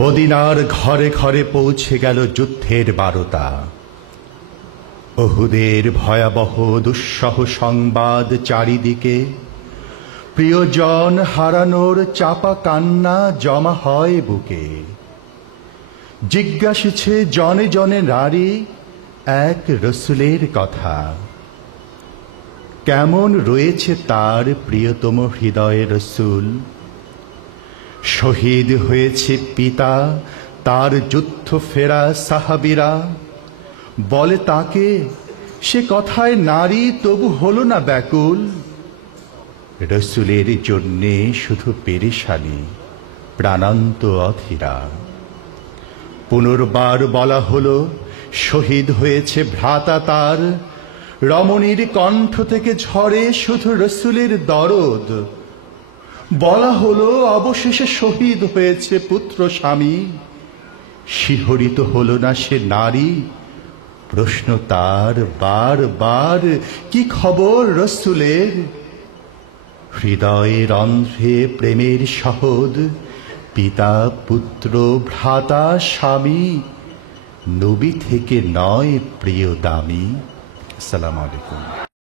মদিনার ঘরে ঘরে পৌঁছে গেল যুদ্ধের বারতা। উহুদের ভয়াবহ দুঃসহ সংবাদ চারিদিকে। প্রিয়জন হারানোর চাপা কান্না জমা হয় বুকে। জিজ্ঞাসিছে জনে জনে নারী এক রসুলের কথা। কেমন রয়েছে তার প্রিয়তম হৃদয়ে রসুল। শহীদ হয়েছে পিতা, তার যুদ্ধ ফেরা সাহাবীরা। বলে তাকে সে কথায় নারী তবু হলো না ব্যাকুল। রসুলের জন্যে শুধু পেরেশানি, প্রাণান্ত অধীরা। পুনর্বার বলা হলো শহীদ হয়েছে ভ্রাতা তার। রমণীর কণ্ঠ থেকে ঝরে শুধু রসুলের দরদ। বলা হলো অবশেষে শহীদ হয়েছে পুত্র স্বামী। শিহরিত হলো না সে নারী। প্রশ্ন তার বার বার, কি খবর রসুলের। হৃদয়ের অন্ধ্রে প্রেমের সহদ, পিতা পুত্র ভ্রাতা স্বামী। নবী থেকে নয় প্রিয় দামী। আসসালামু আলাইকুম।